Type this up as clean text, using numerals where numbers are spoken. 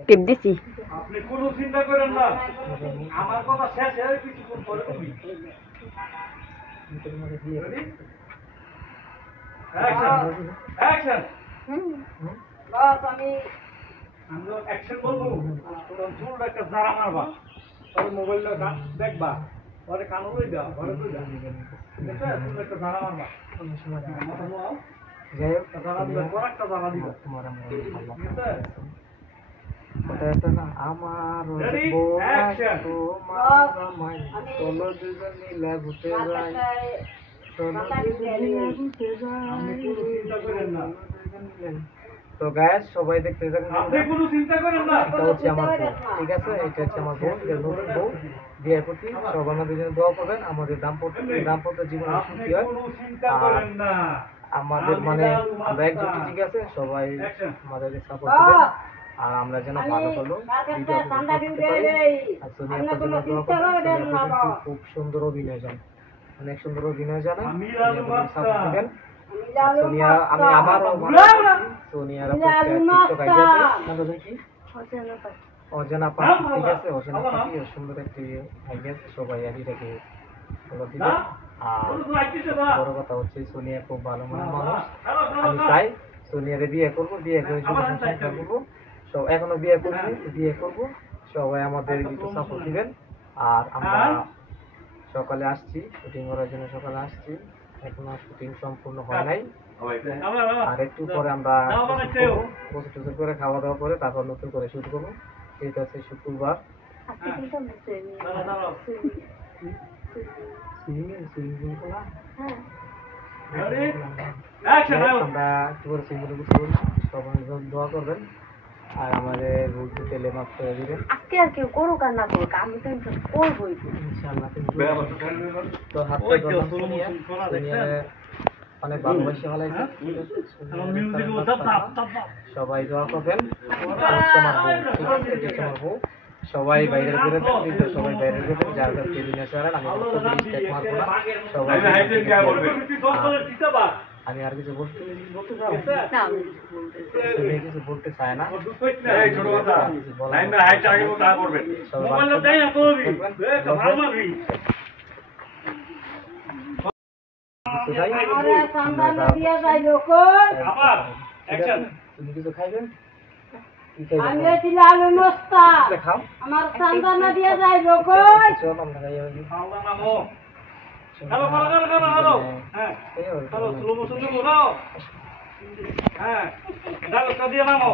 টিপ দিছি। আপনি কোনো চিন্তা করেন না, আমার কথা শেষ হয়ে কিছুক্ষণ পরে কবি। অ্যাকশন বাস আমি অ্যাকশন বলবো, তোর জোর একটা জারা মারবা, তোর মোবাইলটা দেখবা, পরে কানো লই দাও, ঘরে লই দাও, ঠিক আছে? তুমি একটা জারা মারবা, মাথা নোয়াও, যাই হোক জারা দিবা, বড় একটা জারা দিবা, তোমার আমার ঠিক আছে? কথা আছে না, আমার Ready? বোন Action! তোমার আমায় চলো দুজন মিলে ঘুরতে যাই, চলো দুজন মিলে ঘুরতে আপনি যাই। কোনো চিন্তা করেন না, তো গাইস সবাই দেখতে থাকুন। আপনি কোনো চিন্তা করেন না। এটা হচ্ছে আমার বউ, ঠিক আছে? এটা হচ্ছে আমার বউ, এটা নতুন বউ বিয়ের প্রতি সব আমাদের জন্য দোয়া করবেন, আমাদের দাম্পত্য জীবন আপনি সুখী হয়। কোনো চিন্তা করেন না। আমাদের মানে আমরা একজন, ঠিক আছে? সবাই আমাদেরকে সাপোর্ট দিবেন আর আমরা যেন ভালো ভালো ভিডিও আপলোড করতে পারি। আর সোনিয়া আপুর জন্য দোয়া করবেন। সোনিয়া আপু কিন্তু খুব সুন্দর অভিনয় জানে, অনেক সুন্দর অভিনয় জানে। সাপোর্ট দিবেন। সোনিয়া আমি আবারও সোনিয়ার টিকটক আইডি আছে, নামটা কি? অজানা পাখি, ঠিক আছে? অজানা পাখি সুন্দর একটি আইডি আছে, সবাই আইডিটাকে ফলো দিবেন। আর বড় কথা হচ্ছে সোনিয়া খুব ভালো মনের মানুষ। আমি চাই সোনিয়ারে বিয়ে করবো, বিয়ে করে জীবন সংসার করবো। সব এখনো বিয়ে করবো, সবাই আমাদের একটু সাপোর্ট দিবেন। আর আমরা সকালে আসছি শুটিং করার জন্য, সকালে আসছি, এখনো শুটিং সম্পূর্ণ হয় নাই। আর একটু পরে আমরা প্রস্তুত করে খাওয়া দাওয়া করে তারপর নতুন করে শুট করবো। এটা হচ্ছে শুক্রবার। আমরা একটু করে সিঙ্গুলো সবাই দোয়া করবেন আর আমাদের রুটি তেলে মাফ করে দিবেন। আজকে আর কেউ করুক আর না করুক, আমি তো করবই ইনশাআল্লাহ। তো হাতটা ধরলাম সোনিয়া অনেক ভালোবাসে ফেলাইছে। সবাই দোয়া করবেন। আমার বউ, ঠিক আছে? এটা হচ্ছে আমার বউ। সবাই বাইরের করে দেন, সবাই বাইরের করে দেন, যার যার কেবিনে চালান। আমি স্টেপ মারবো না, সবাই আমি আর কিছু বলতে চাও? কিছু বলতে চায় না। তুমি কিছু খাইবেন? খাও। আমার সন্তান দিয়ে যাই লোক চল আমরা খাই। হ্যালো হ্যাঁ হ্যালো স্লো মোশন দেবো না, হ্যাঁ ডায়লগটা দিয়ে নামো।